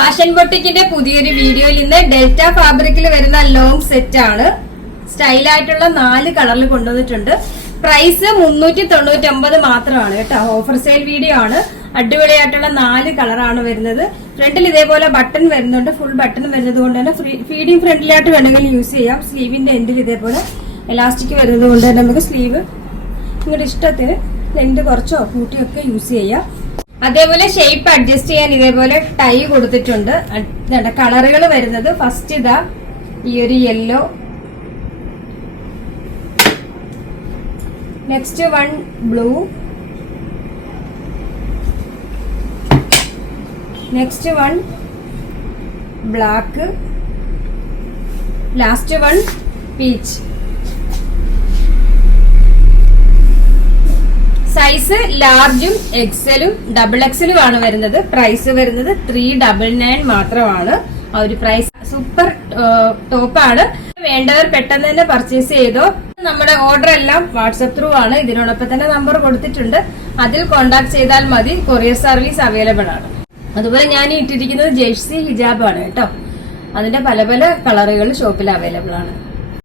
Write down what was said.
Fashion ബൊട്ടിക്കിന്റെ പുതിയൊരു വീഡിയോയിൽ ഇന്ന് ഡെൽറ്റ ഫാബ്രിക്കിൽ വരുന്ന ലോങ് സെറ്റ് ആണ്. സ്റ്റൈലായിട്ടുള്ള 4 കളറിൽ കൊണ്ടുവന്നിട്ടുണ്ട്. പ്രൈസ് 399 മാത്രമാണ് കേട്ടോ. ഓഫർ സെയിൽ വീഡിയോ ആണ്. അടിപൊളിയായിട്ടുള്ള 4 കളറാണ് വരുന്നത്. ഫ്രണ്ടിൽ ഇതേപോലെ ബട്ടൺ വരുന്നുണ്ട്. ഫുൾ ബട്ടൺ വരുന്നത് കൊണ്ട് തന്നെ ഫീഡിങ് ഫ്രണ്ടിലായിട്ട് വേണമെങ്കിൽ യൂസ് ചെയ്യാം. സ്ലീവിന്റെ എൻഡിൽ ഇതേപോലെ എലാസ്റ്റിക് വരുന്നത് കൊണ്ട് തന്നെ നമുക്ക് സ്ലീവ് നിങ്ങളുടെ ഇഷ്ടത്തിന് ലെന്ത് കുറച്ചോ കൂട്ടിയോ ഒക്കെ യൂസ് ചെയ്യാം. അതേപോലെ ഷേപ്പ് അഡ്ജസ്റ്റ് ചെയ്യാൻ ഇതേപോലെ ടൈ കൊടുത്തിട്ടുണ്ട്. കളറുകൾ വരുന്നത് ഫസ്റ്റ് ഇതാ ഈ ഒരു yellow, next one blue, next one black, last one peach. Size ലാർജും എക്സലും ഡബിൾ എക്സലും ആണ് വരുന്നത്. പ്രൈസ് വരുന്നത് 399 മാത്രമാണ്. ആ ഒരു പ്രൈസ് സൂപ്പർ ടോപ്പാണ്. വേണ്ടവർ പെട്ടെന്ന് തന്നെ പർച്ചേസ് ചെയ്തോ. നമ്മുടെ ഓർഡർ എല്ലാം വാട്സ്ആപ്പ് ത്രൂ ആണ്. ഇതിനോടൊപ്പം തന്നെ നമ്പർ കൊടുത്തിട്ടുണ്ട്. അതിൽ കോൺടാക്ട് ചെയ്താൽ മതി. കൊറിയർ സർവീസ് അവൈലബിൾ ആണ്. അതുപോലെ ഞാൻ ഇട്ടിരിക്കുന്നത് ജേഴ്സി ഹിജാബ് ആണ് കേട്ടോ. അതിന്റെ പല പല കളറുകൾ ഷോപ്പിൽ അവൈലബിൾ ആണ്.